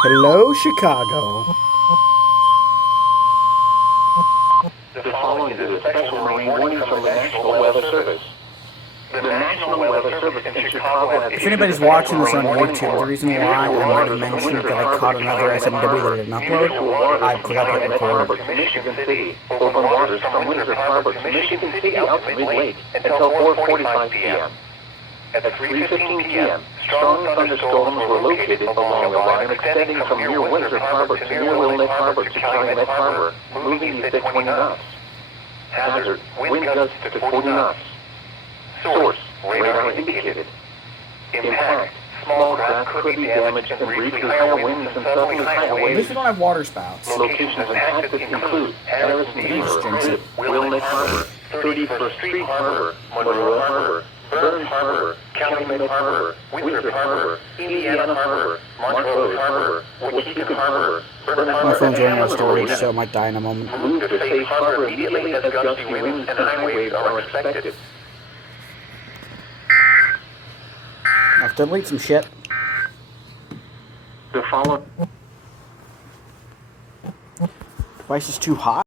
Hello, Chicago. The following is a special marine warning from the National Weather Service. The National Weather Service in Chicago has... If anybody's watching this on YouTube, the reason why I might have mentioned that I caught another SMW that I didn't upload, I forgot to hit record. Michigan City, open waters from Windsor Harbor to Michigan City out to Mid-Lake until 4:45 p.m. At 3:15 p.m., strong thunderstorms were located along the line extending from near Windsor Harbor to near Little Neck Harbor to Calumet Harbor, moving east at 20 knots. Hazard, wind gusts to 40 knots. Source, radar indicated. Impact, small craft could be damaged and briefly higher winds and suddenly higher At least waves. we don't have water spouts. Locations impacted include Harris Needle, Little Neck Harbor, 31st Street Harbor, Monroe Harbor, Burns Harbor, Calumet Harbor, Windsor Harbor, Indiana Harbor, Montrose Harbor, Waukegan Harbor, My phone's running out of storage, so it might die in a moment. Move to safe harbor immediately as gusty winds and high waves are expected. I have to delete some shit. The following... Device is too hot.